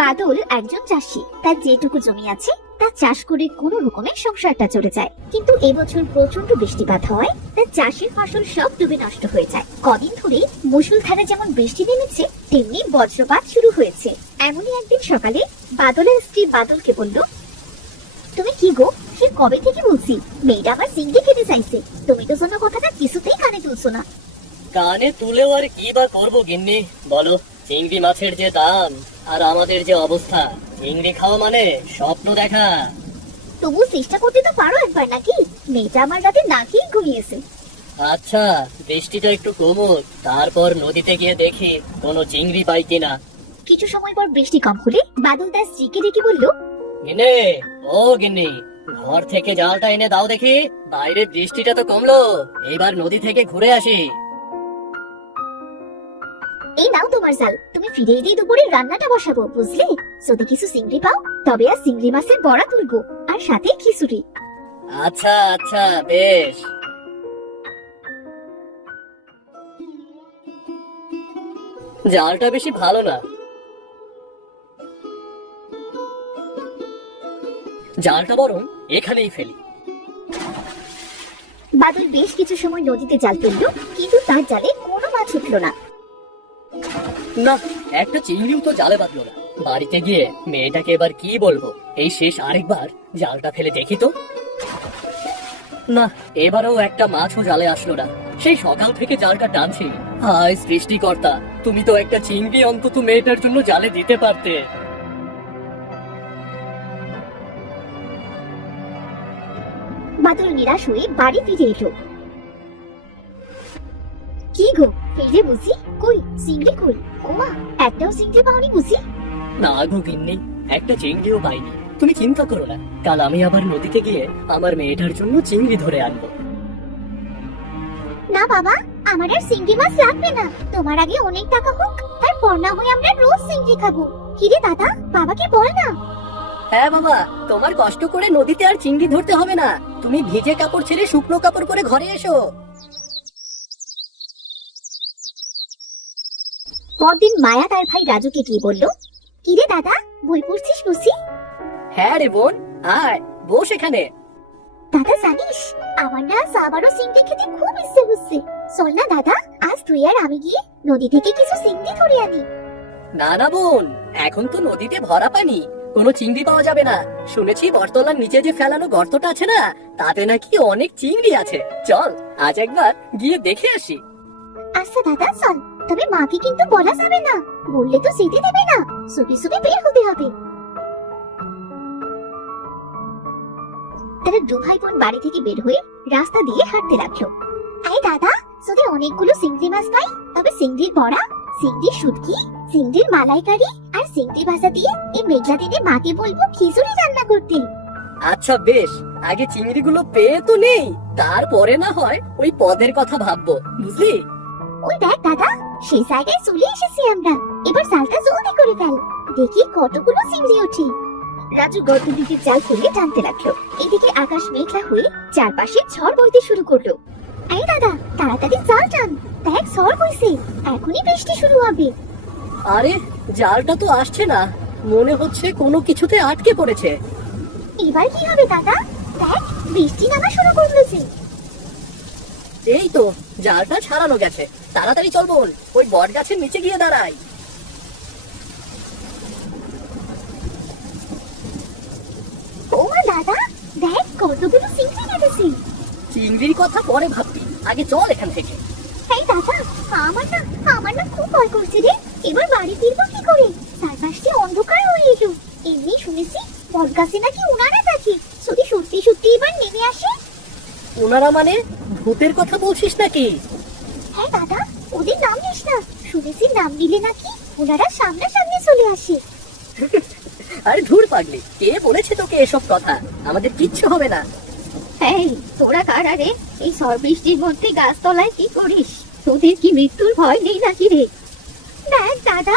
বাদল একজন চাষি। তার যেটুকু জমি আছে, তা চাষ করে কোনো রকমে সংসারটা চলে যায়। কিন্তু এবছর প্রচণ্ড বৃষ্টিপাত হওয়ায় তার চাষের ফসল সব ডুবে নষ্ট হয়ে যায়। কদিন ধরে মুসুলধারে যেমন বৃষ্টি নেমেছে, তেমনি বজ্রপাত শুরু হয়েছে। এমনই একদিন সকালে বাদলের স্ত্রী বাদলকে বলল, তুমি কি গো? সে কবে থেকে বলছি? মেয়েটা আমার চিংড়ি খেতে চাইছে। তুমি তো শোনো কথাটা কিছুতেই কানে তুলছো না। কানে তুলেও আর কি বা করব গিন্নি? বলো। চিংড়ি মাছের যে দাম আর আমাদের যে অবস্থা চিংড়ি খাওয়া মানে স্বপ্ন দেখা। তবু চেষ্টা করতে তো পারো একবার নাকি? মেয়েটা আমার রাতে না খেয়ে ঘুমিয়েছে। আচ্ছা বৃষ্টিটা একটু কমুক তারপর নদীতে গিয়ে দেখি কোনো চিংড়ি পাই কিনা। কিছু সময় পর বৃষ্টি কম হলে বাদল তার স্ত্রীকে ডেকে বলল গিন্নি ও গিন্নি ঘর থেকে জালটা এনে দাও দেখি বাইরে বৃষ্টিটা তো কমলো এবার নদী থেকে ঘুরে আসি। এই নাও তোমার জাল। তুমি ফিরে এলেই দুপুরে রান্নাটা বসাবো বুঝলে? যদি কিছু চিংড়ি পাও তবে আর চিংড়ি মাছের বড়া তুলবো আর সাথে খিচুড়ি। আচ্ছা আচ্ছা বেশ। জালটা বেশি ভালো না। জালটা বরং এখানেই ফেলি। বাদল বেশ কিছু সময় নদীতে জাল ফেলল কিন্তু তার জালে কোনো মাছ উঠল না। না, একটা চিংড়িও তো জালে বাঁধলো না। বাড়িতে গিয়ে মেয়েটাকে এবার কি বলব? এই শেষ আরেকবার জালটা ফেলে দেখি তো। না, এবারেও একটা মাছও জালে আসলো না। সেই সকাল থেকে জালটা টানছি। হায় সৃষ্টিকর্তা, তুমি তো একটা চিংড়ি অন্তত মেয়েটার জন্য জালে দিতে পারতে। বাদল নিরাশ হয়ে বাড়ি ফিরে এলো। কি গো ফিরে বুঝি কই চিংড়ি কই? ওমা একটাও চিংড়ি পাওনি বুঝি না গো গিন্নি একটা চিংড়িও পাইনি। তুমি চিন্তা করো না কাল আমি আবার নদীতে গিয়ে আমার মেয়েটার জন্য চিংড়ি ধরে আনব। না বাবা আমার আর চিংড়ি মাছ লাগবে না। তোমার আগে অনেক টাকা হোক তারপর না হয় আমরা রোজ চিংড়ি খাব। কিরে দাদা বাবাকে বল না? হ্যাঁ বাবা তোমার কষ্ট করে নদীতে আর চিংড়ি ধরতে হবে না। তুমি ভিজে কাপড় ছেড়ে শুকনো কাপড় করে ঘরে এসো। পরদিন মায়া তার ভাই রাজুকে কি বলল কিরে দাদা বই পড়ছিস বুঝি হ্যাঁ রে বোন আয় বস এখানে। দাদা জানিস আমার না আবারও চিংড়ি খেতে খুব ইচ্ছে হচ্ছে। চল না দাদা আজ তুই আর আমি গিয়ে নদী থেকে কিছু চিংড়ি ধরে আনি। না না বোন এখন তো নদীতে ভরা পানি কোনো চিংড়ি পাওয়া যাবে না। শুনেছি বটতলার নিচে যে ফেলানো গর্তটা আছে না তাতে নাকি অনেক চিংড়ি আছে। চল আজ একবার গিয়ে দেখে আসি। আচ্ছা দাদা চল। তবে মাকে কিন্তু বলা যাবে না। বললে তো যেতে দেবে না। সুবি সুবি বের হতে হবে। তারা দু ভাই বোন বাড়ি থেকে বের হয়ে রাস্তা দিয়ে হাঁটতে লাগল। আই দাদা যদি অনেকগুলো সিংড়ি মাছ পাই। তবে চিংড়ির বড়া চিংড়ির শুটকি চিংড়ির মালাইকারি আর সিংড়ি ভাজা দিয়ে এই মেঘলা দিনে মাকে বলব খিচুড়ি রান্না করতে। আচ্ছা বেশ। আগে চিংড়িগুলো পেয়ে তো নেই। তারপরে না হয় ওই পদের কথা ভাববো। বুঝলি? ওই দেখ দাদা সেই জায়গায় চলে এসেছি আমরা। এবার জালটা জলদি করে ফেল। দেখি কতগুলো চিংড়ি ওঠে। রাজু গর্ত দিকে জাল ফেলে টানতে লাগল। এদিকে আকাশ মেঘলা হয়ে চারপাশে ঝড় বইতে শুরু করল। এই দাদা তাড়াতাড়ি জাল টান। দেখ ঝড় হইছে এখনই বৃষ্টি শুরু হবে। আরে জালটা তো আসছে না। মনে হচ্ছে কোনো কিছুতে আটকে পড়েছে। এবার কি হবে দাদা? দেখ বৃষ্টি নামা শুরু করল এই তো জালটা ছাড়ানো গেছে। তাড়াতাড়ি চল বোন ওই বট গাছের নিচে গিয়ে দাঁড়াই। ও দাদা দেখ কতগুলো চিংড়ি কেটেছে। চিংড়ির কথা পরে ভাববি আগে চল এখান থেকে। এই দাদা আমার না আমার না খুব ভয় করছে রে। এবার বাড়ি ফিরবো কি করে? চারপাশে অন্ধকার হয়ে এলো। এমনি শুনেছি বটগাছে নাকি উনারা থাকে। যদি সত্যি সত্যি এবার নেমে আসে? ওনারা মানে? ভূতের কথা বলছিস নাকি? হ্যাঁ দাদা ওদের নাম নিস না। শুনেছি নাম নিলে নাকি ওনারা সামনাসামনি চলে আসে। আরে ধুর পাগলি কে বলেছে তোকে এসব কথা? আমাদের কিচ্ছু হবে না। এই তোরা কারা রে? এই ঝড় বৃষ্টির মধ্যে গাছতলায় কি করিস? তোদের কি মৃত্যুর ভয় নেই নাকি রে? দেখ দাদা।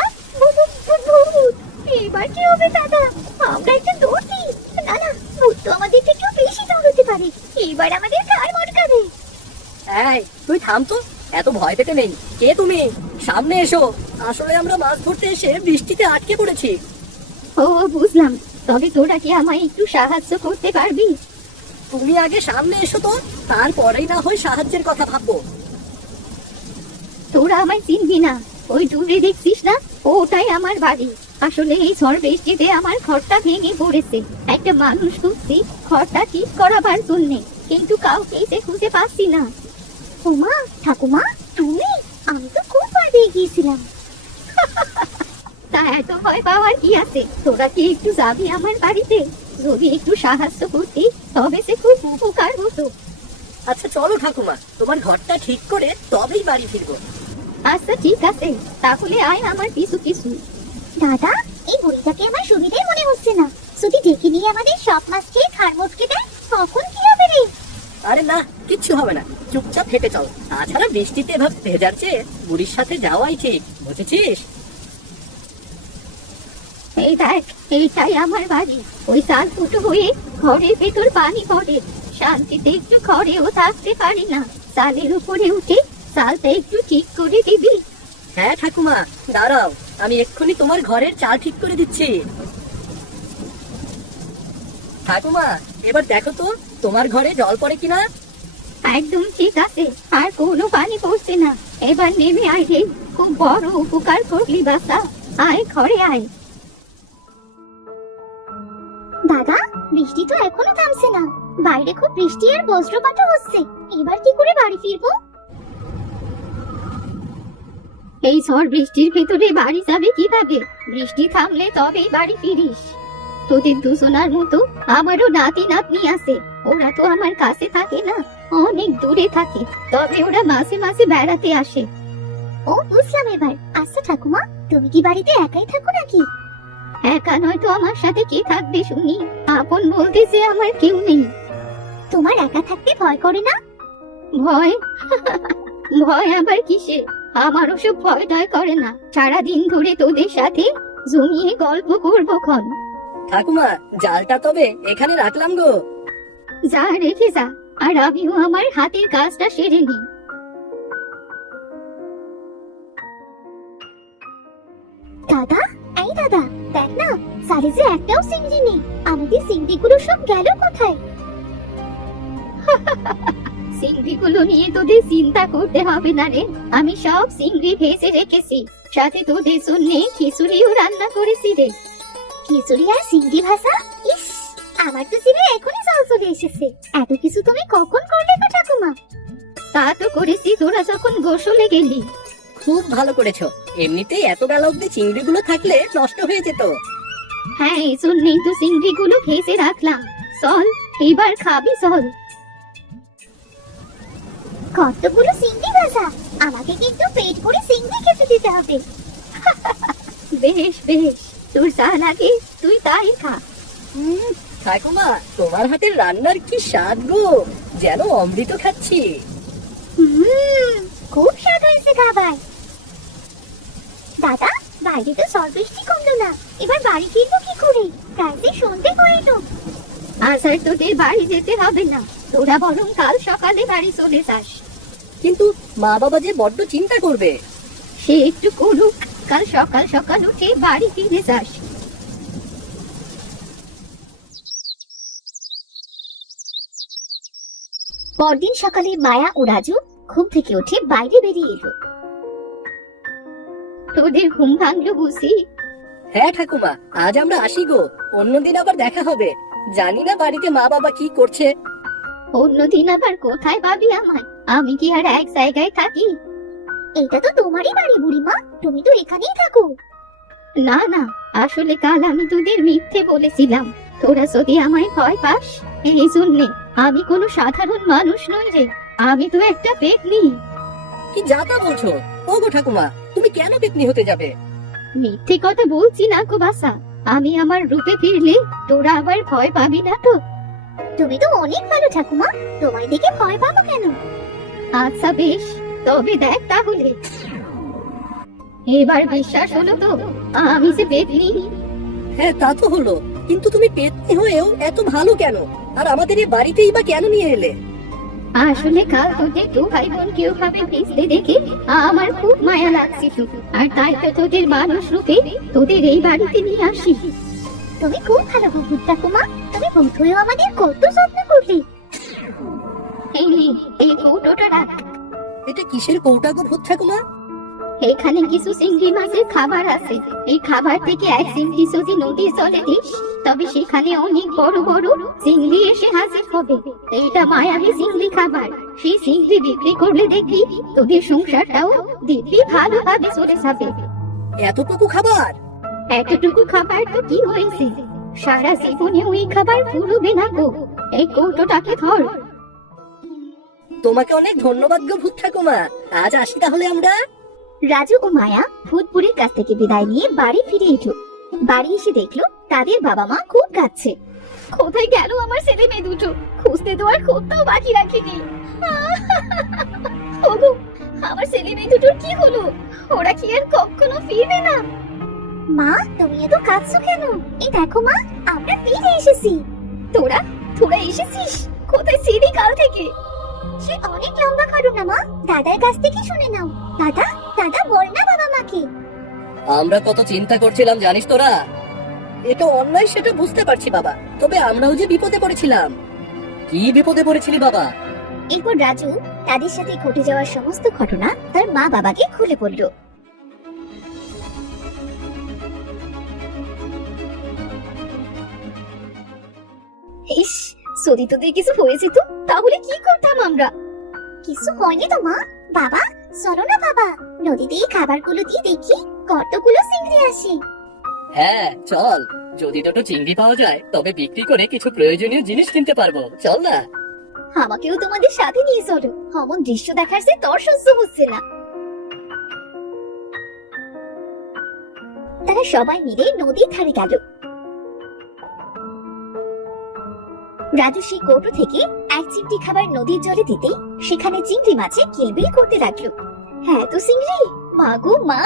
এবার কি হবে দাদা? আমরা একটু দৌড় দিই না না ভূত তো আমাদের থেকেও বেশি দৌড়তে পারে। এবার আমাদের কার মটকাবে। এই তুই থাম তো। এত ভয় পেতে নেই। কে তুমি? সামনে এসো। আসলে আমরা মাছ ধরতে এসে বৃষ্টিতে আটকে পড়েছি। ও বুঝলাম। তবে তোরা কি আমায় একটু সাহায্য করতে পারবি? তুমি আগে সামনে এসো তো তারপরেই না হয় সাহায্যের কথা ভাববো। তোরা আমায় চিনবি না। ওই দূরে দেখছিস না? ওটাই আমার বাড়ি। আসলে এই ঝড় বৃষ্টিতে আমার ঘরটা ভেঙে পড়েছে। একটা মানুষ খুঁজছি ঘরটা ঠিক করাবার জন্যে। কিন্তু কাউকে যে খুঁজে পাচ্ছি না। ওমা ঠাকুমা তুমি? আমি তো খুব ভয় পেয়ে গিয়েছিলাম। তা এত ভয় পাওয়ার কি আছে? তোরা কি একটু যাবি আমার বাড়িতে? যদি একটু সাহায্য করতি তবে সে খুব উপকার হতো। আচ্ছা চলো ঠাকুমা তোমার ঘরটা ঠিক করে তবেই বাড়ি ফিরবো। আচ্ছা ঠিক আছে। তাহলে আয় আমার পিছু পিছু দাদা এই বুড়িটাকে আমার সুবিধাই মনে হচ্ছে না। যদি ডেকে নিয়ে আমাদের সব মাছ খেয়ে খার মটকে দেয় তখন কি হবে রে? আরে না কিচ্ছু হবে না। চুপচাপ হেঁটে চল। তাছাড়া বৃষ্টিতে এভাবে ভেজার চেয়ে বুড়ির সাথে যাওয়াই ঠিক বুঝেছিস? এই দেখ এইটাই আমার বাড়ি। ওই ফুটো হয়ে ঘরের ভেতর পানি পড়ে। শান্তিতে একটু ঘরেও থাকতে পারি না। চালের উপরে উঠে চালটা একটু ঠিক করে দিবি। হ্যাঁ ঠাকুমা দাঁড়াও আমি এক্ষুনি তোমার ঘরের চাল ঠিক করে দিচ্ছি। ঠাকুমা এবার দেখো তো তোমার ঘরে জল পড়ে কিনা? একদম ঠিক আছে, আর কোনো পানি পড়ছে না। এবার নেমে আয় রে, খুব বড় উপকার করলি বাসা আয়, ঘরে আয়। দাদা, বৃষ্টি তো এখনও থামছে না। বাইরে খুব বৃষ্টি আর হচ্ছে। এবার কি করে বাড়ি ফিরবো? এই ঝড় বৃষ্টির ভেতরে বাড়ি যাবে কীভাবে? বৃষ্টি থামলে তবেই বাড়ি ফিরিস। তোদের দুজনার মতো আমারও নাতি নাতনি আছে। ওরা তো আমার কাছে থাকে না, অনেক দূরে থাকে। তবে ওরা মাঝে মাঝে বেড়াতে আসে। ও, বুঝলাম এবার। আচ্ছা ঠাকুমা, তুমি কি বাড়িতে একাই থাকো নাকি? একা নয়তো আমার সাথে কে থাকবে শুনি। আপন বলতে যে আমার কেউ নেই। তোমার একা থাকতে ভয় করে না? ভয়? ভয় আবার কিসে আমার ওসব ভয় টয় করে না। সারাদিন ধরে তোদের সাথে জমিয়ে গল্প করব ক্ষণ ঠাকুমা, জালটা তবে এখানে রাখলাম গো। যা রেখে যা আর আমিও আমার হাতের কাজটা সেরে নিই। দাদা এই দাদা দেখ না সারিজে একটাও সিংড়ি নেই আমাদের সিংড়িগুলো সব গেল কোথায়? সিংড়িগুলো নিয়ে তোদের চিন্তা করতে হবে না রে আমি সব সিংড়ি ভেজে রেখেছি সাথে তোদের জন্য খিচুড়িও রান্না করেছি রে। খিচুড়ি আর সিংড়ি ভাষা আমার তো জিভে এখনই জল চলে এসেছে। এত কিছু তুমি কখন করলে তো ঠাকুমা? তা তো করেছি তোরা যখন গোসলে গেলি। খুব ভালো করেছ। এমনিতেই এত বেলা অব্দি চিংড়িগুলো থাকলে নষ্ট হয়ে যেত। হ্যাঁ এই জন্যই তো চিংড়িগুলো ভেজে রাখলাম। চল এবার খাবি চল। কতগুলো চিংড়ি ভাজা? আমাকে কিন্তু পেট করে চিংড়ি খেতে দিতে হবে। বেশ বেশ তোর যা লাগে তুই তাই খা। ঠাকুমা তোমার হাতের রান্নার কি স্বাদ গো? যেন অমৃত খাচ্ছি। খুব স্বাদ হয়েছে খাবার। দাদা বাইরে তো বৃষ্টি কমলো না। এবার বাড়ি ফিরবো কি করে? সন্ধে হয়ে এলো। আজ আর তোদের বাড়ি যেতে হবে না। তোরা বরং কাল সকালে বাড়ি চলে যাস। কিন্তু মা বাবা যে বড্ড চিন্তা করবে। সে একটু করুক কাল সকাল সকাল উঠে বাড়ি ফিরে যাস। পরদিন সকালে মায়া ও রাজু ঘুম থেকে উঠে বাইরে বেরিয়ে এলো। তোদের ঘুম ভাঙলো বুঝি? হ্যাঁ ঠাকুমা আজ আমরা আসি গো। অন্যদিন আবার দেখা হবে। জানি না বাড়িতে মা বাবা কি করছে। অন্যদিন আবার কোথায় পাবি আমায়? আমি কি আর এক জায়গায় থাকি? এটা তো তোমারই বাড়ি বুড়িমা তুমি তো এখানেই থাকো। না না আসলে কাল আমি তোদের মিথ্যে বলেছিলাম। তোরা যদি আমায় ভয় পাস এই জন্যে আমি কোনো সাধারণ মানুষ নই রে। আমি তো একটা পেতনি। কি যা তা বলছো? ও গো ঠাকুমা তুমি কেন পেতনি হতে যাবে? মিথ্যে কথা বলছি না গো বাসা আমি আমার রূপে ফিরলে তোরা আবার ভয় পাবি না তো। তুমি তো অনেক ভালো ঠাকুমা তোমায় দেখে ভয় পাবো কেন? আচ্ছা বেশ তবে দেখ তাহলে। এবার বিশ্বাস হলো তো আমি যে পেতনি। হ্যাঁ তা তো হলো। কিন্তু তুমি পেতনি হয়েও এত ভালো কেন? আর আমাদের এই বাড়িতেই বা কেন নিয়ে এলে? আসলে কাল তোদের দু ভাই বোন কেউ ভাবে ভিজতে দেখে আমার খুব মায়া লাগছিল আর তাই তো তোদের মানুষ রূপে তোদের এই বাড়িতে নিয়ে আসি। তুমি খুব ভালো বন্ধু ঠাকুমা তুমি বন্ধু হয়েও আমাদের কত যত্ন করলে। এই নে, এই কৌটোটা রাখ। এটা কিসের কৌটা গো ভূত ঠাকুমা? এখানে কিছু চিংড়ি মাছের খাবার আছে। এই খাবার থেকে এক চিংড়ি যদি নদীর জলে দিস তবে সেখানে অনেক বড় বড় চিংড়ি এসে হাজির হবে। এটা মায়াবী চিংড়ি খাবার। সেই চিংড়ি বিক্রি করলে দেখবি তোদের সংসারটাও দিব্যি ভালোভাবে চলে যাবে। এতটুকু খাবার? এতটুকু খাবার তো কি হয়েছে? সারা জীবনে ওই খাবার ফুরবে না গো। এই কৌটোটাকে ধর। তোমাকে অনেক ধন্যবাদ গো ভূত ঠাকুমা। আজ আসি তাহলে আমরা? রাজু ও মায়া ভূতপুরের কাছ থেকে বিদায় নিয়ে বাড়ি ফিরে এলো। বাড়ি এসে দেখল তাদের বাবা মা খুব কাঁদছে। কোথায় গেল আমার ছেলে মেয়ে দুটো? খুঁজতে তো আর খুঁজতেও বাকি রাখিনি। ওগো, আমার ছেলে মেয়ে দুটোর কি হলো? ওরা কি আর কখনো ফিরবে না? মা, তুমি এত কাঁদছো কেন? এই দেখো মা, আমরা ফিরে এসেছি। তোরা তোরা এসেছিস? কোথায় ছিলি কাল থেকে? সে অনেক লম্বা ঘটনা মা। দাদার কাছ থেকে শুনে নাও। দাদা দাদা বল না বাবা মাকে। আমরা কত চিন্তা করছিলাম জানিস তোরা? এটা অন্যায় সেটা বুঝতে পারছি বাবা। তবে আমরাও যে বিপদে পড়েছিলাম। কি বিপদে পড়েছিলি বাবা? এরপর রাজু তাদের সাথে ঘটে যাওয়া সমস্ত ঘটনা তার মা বাবাকে খুলে বলল। ইস যদি তোদের কিছু হয়েছে তো তাহলে কি করতাম আমরা? কিছু হয়নি তো মা। বাবা চলো না বাবা। নদীতে এই খাবারগুলো দিয়ে দেখি কতগুলো চিংড়ি আসে। হ্যাঁ চল। যদি দুটো চিংড়ি পাওয়া যায় তবে বিক্রি করে কিছু প্রয়োজনীয় জিনিস কিনতে পারব। চল না। আমাকেও তোমাদের সাথে নিয়ে চলো। অমন দৃশ্য দেখার যে তর সহ্য হচ্ছে না। তারা সবাই মিলে নদীর ধারে গেল। রাজু সেই কৌটো থেকে এক চিমটি খাবার নদীর জলে দিতে সেখানে চিংড়ি মাছে কিলবিল করতে লাগল। হ্যাঁ তো চিংড়ি? মা গো মা,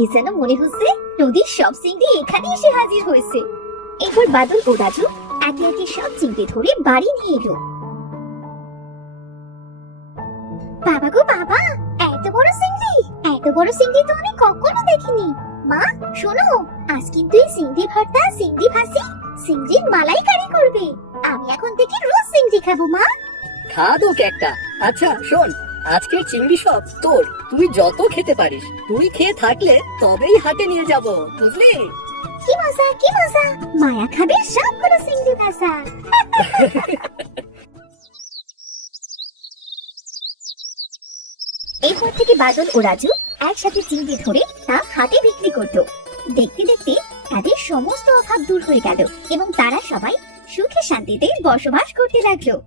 এ যেন মনে হচ্ছে নদীর সব চিংড়ি এখানে এসে হাজির হয়েছে। এরপর বাদল ও রাজু একে একে সব চিংড়ি ধরে বাড়ি নিয়ে এলো। বাবা গো বাবা, এত বড় চিংড়ি? এত বড় চিংড়ি তো আমি কখনো দেখিনি। মা, শোনো, আজ কিন্তু এই চিংড়ি ভর্তা, চিংড়ি ভাসি চিংড়ির মালাইকারি করবে। আমি এখন থেকে রোজ চিংড়ি খাব মা। খা দোক একটা আচ্ছা শোন আজকের চিংড়ি সব তোর। তুই যত খেতে পারিস তুই খেয়ে থাকলে তবেই হাটে নিয়ে যাব বুঝলি? কি মজা কি মজা। মায়া খাবে সবগুলো চিংড়ি ভাসা এরপর থেকে বাদল ও রাজু একসাথে চিংড়ি ধরে তা হাটে বিক্রি করত। দেখতে দেখতে তাদের সমস্ত অভাব দূর হয়ে গেল এবং তারা সবাই সুখে শান্তিতে বসবাস করতে লাগল।